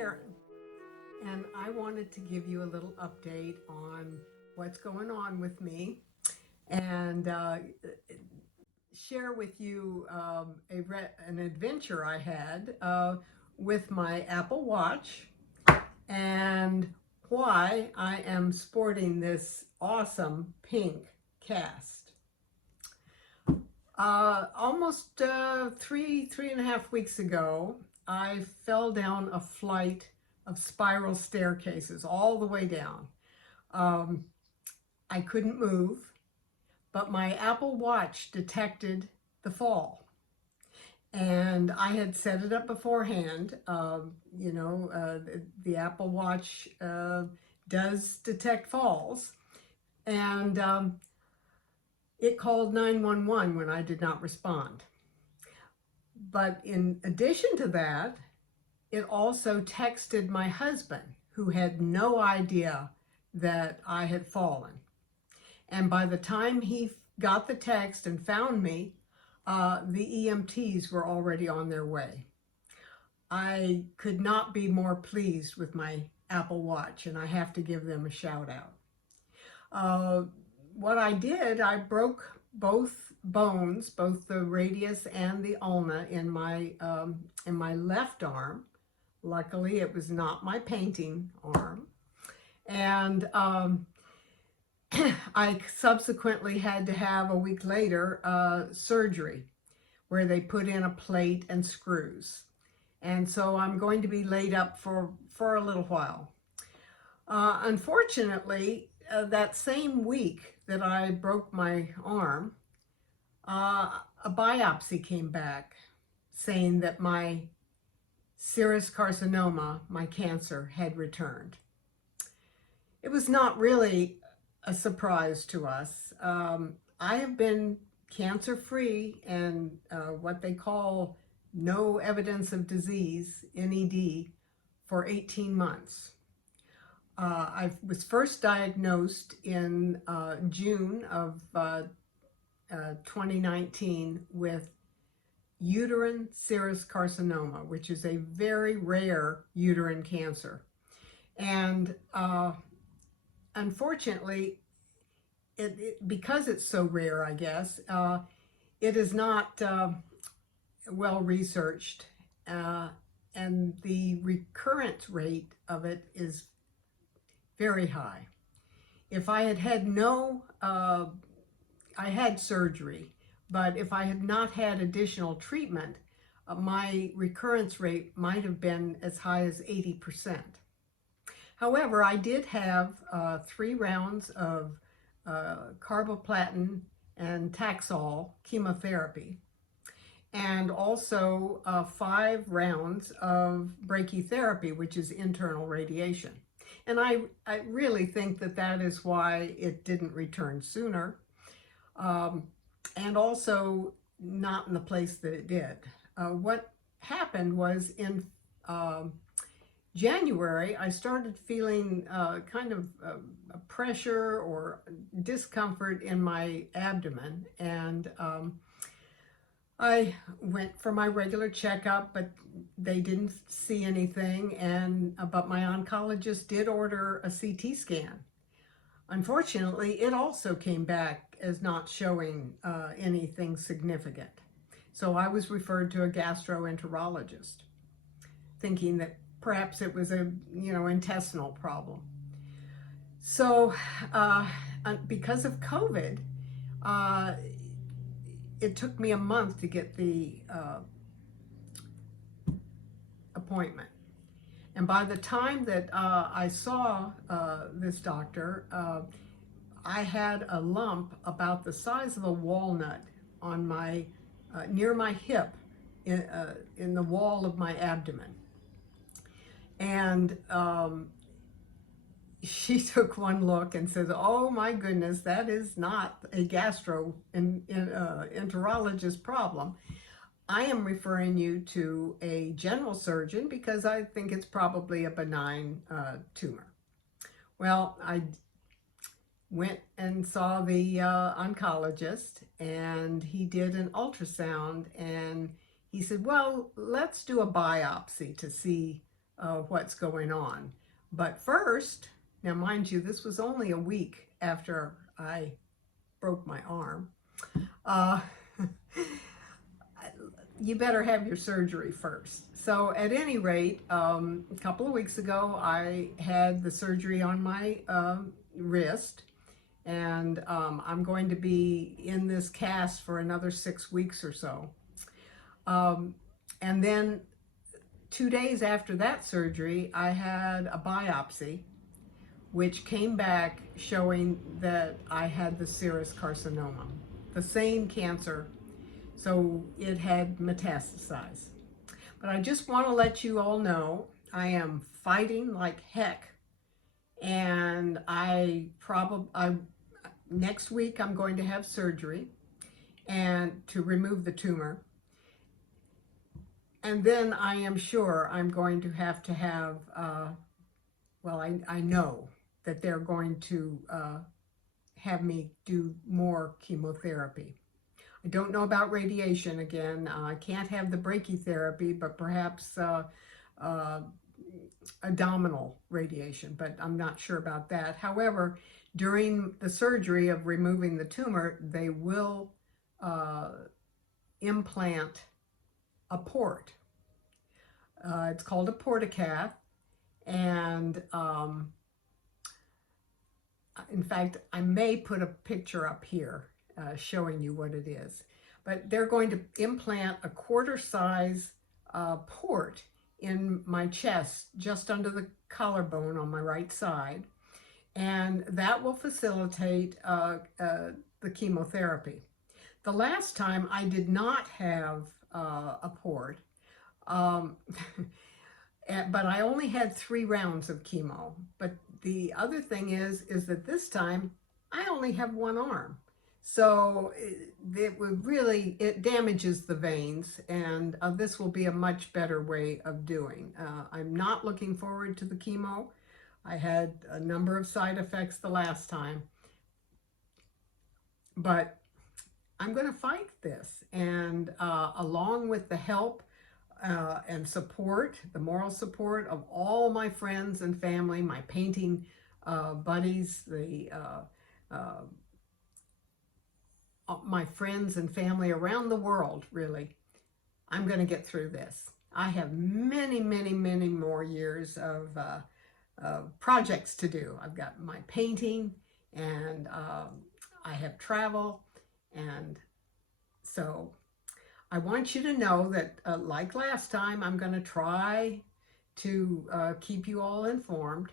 Karen, and I wanted to give you a little update on what's going on with me and share with you an adventure I had with my Apple Watch and why I am sporting this awesome pink cast. Almost three and a half weeks ago, I fell down a flight of spiral staircases all the way down. I couldn't move, but my Apple Watch detected the fall. And I had set it up beforehand. The Apple Watch does detect falls. And it called 911 when I did not respond. But in addition to that, it also texted my husband, who had no idea that I had fallen. And by the time he got the text and found me, the EMTs were already on their way. I could not be more pleased with my Apple Watch, and I have to give them a shout out. What I did, I broke both bones, both the radius and the ulna in my left arm. Luckily, it was not my painting arm. And I subsequently had to have, a week later, surgery where they put in a plate and screws. And so I'm going to be laid up for a little while. Unfortunately, that same week that I broke my arm, a biopsy came back saying that my serous carcinoma, my cancer, had returned. It was not really a surprise to us. I have been cancer-free and what they call no evidence of disease, NED, for 18 months. I was first diagnosed in June of 2019 with uterine serous carcinoma, which is a very rare uterine cancer. And unfortunately, because it's so rare, I guess, it is not well researched, and the recurrence rate of it is very high. If I had had I had surgery, but if I had not had additional treatment, my recurrence rate might have been as high as 80%. However, I did have 3 rounds of carboplatin and Taxol chemotherapy, and also 5 rounds of brachytherapy, which is internal radiation. And I really think that that is why it didn't return sooner, and also not in the place that it did. What happened was in January, I started feeling kind of a pressure or discomfort in my abdomen, and I went for my regular checkup, but they didn't see anything, but my oncologist did order a CT scan. Unfortunately, it also came back as not showing anything significant. So I was referred to a gastroenterologist, thinking that perhaps it was a intestinal problem. So because of COVID, it took me a month to get the appointment. And by the time that I saw this doctor, I had a lump about the size of a walnut on my near my hip, in the wall of my abdomen. And she took one look and said, "Oh my goodness, that is not a gastroenterologist problem. I am referring you to a general surgeon because I think it's probably a benign tumor." Well, I went and saw the oncologist, and he did an ultrasound, and he said, "Well, let's do a biopsy to see what's going on. But first, now mind you, this was only a week after I broke my arm. Uh, you better have your surgery first. So at any rate, a couple of weeks ago, I had the surgery on my wrist, and I'm going to be in this cast for another 6 weeks or so. And then 2 days after that surgery, I had a biopsy, which came back showing that I had the serous carcinoma, the same cancer. So it had metastasized. But I just want to let you all know I am fighting like heck, and next week I'm going to have surgery and to remove the tumor. And then I am sure I'm going to have, well, I know that they're going to have me do more chemotherapy. I don't know about radiation again. I can't have the brachytherapy, but perhaps abdominal radiation, but I'm not sure about that. However, during the surgery of removing the tumor, they will implant a port. It's called a portacath, and in fact, I may put a picture up here showing you what it is. But they're going to implant a quarter-size port in my chest, just under the collarbone on my right side, and that will facilitate the chemotherapy. The last time I did not have a port, but I only had 3 rounds of chemo. But the other thing is that this time I only have 1 arm. So it damages the veins, and this will be a much better way of doing. I'm not looking forward to the chemo. I had a number of side effects the last time, but I'm going to fight this, and along with the help and support, the moral support of all my friends and family, my painting buddies, my friends and family around the world, really, I'm going to get through this. I have many, many, many more years of projects to do. I've got my painting, and I have travel, and so I want you to know that, like last time, I'm going to try to keep you all informed,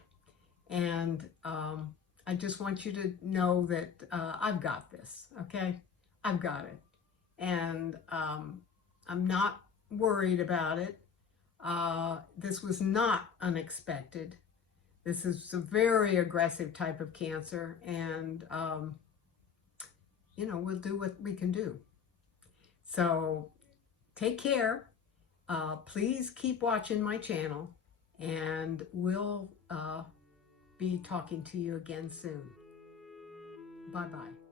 and I just want you to know that I've got this, okay? I've got it, and I'm not worried about it. This was not unexpected. This is a very aggressive type of cancer, and we'll do what we can do. So take care. Please keep watching my channel, and we'll be talking to you again soon. Bye-bye.